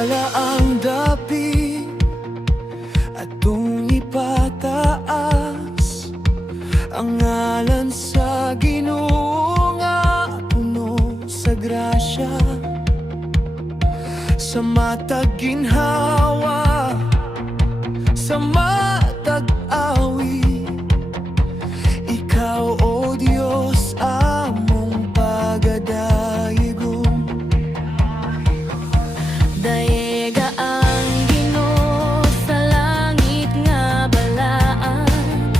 Sala ang dapi atong ipataas ang ngalan sa Ginoo nga puno sa grasya, sa matag ginhawa, sa matag awi. Ikaw, O Diyos, among pagadaygon. Dayega ang Ginoo sa langit nga balaan,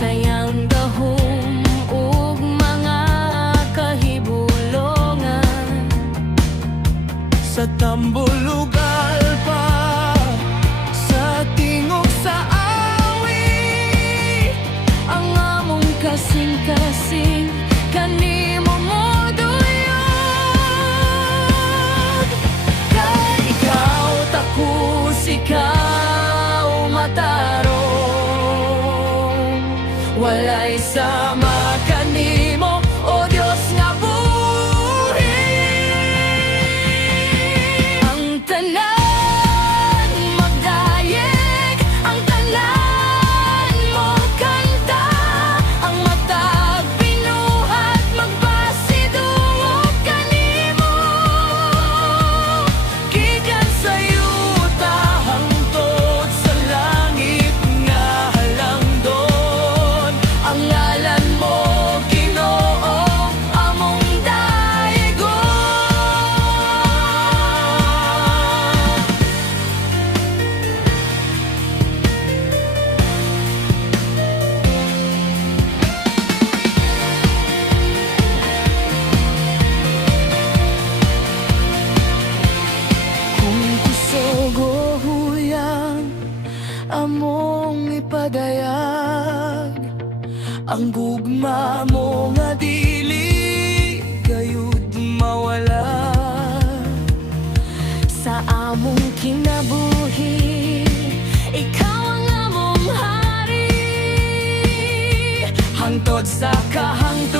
sayang gahom ug mga kahibulongan. Sa tambulugal pa, sa tingog sa awi, Ang among kasing-kasing kanimo mo duyog. kay ikaw takus, ikaw matarong. Walay sama kanimo, O Diyos nga buhi. Ang tanan magdayeg, ang tanan mo kanta, ang matag binuhat magpasidungog kanimo. Gikan sa yuta hangtod sa langit nga halangdon, ang ngalan mo Ginoo among daegon. Kung kusog o huyang among ipadayag, ang gugma mo nga dili gayud mawala. Sa among kinabuhi, ikaw ang among hari. Hangtod sa kahangturan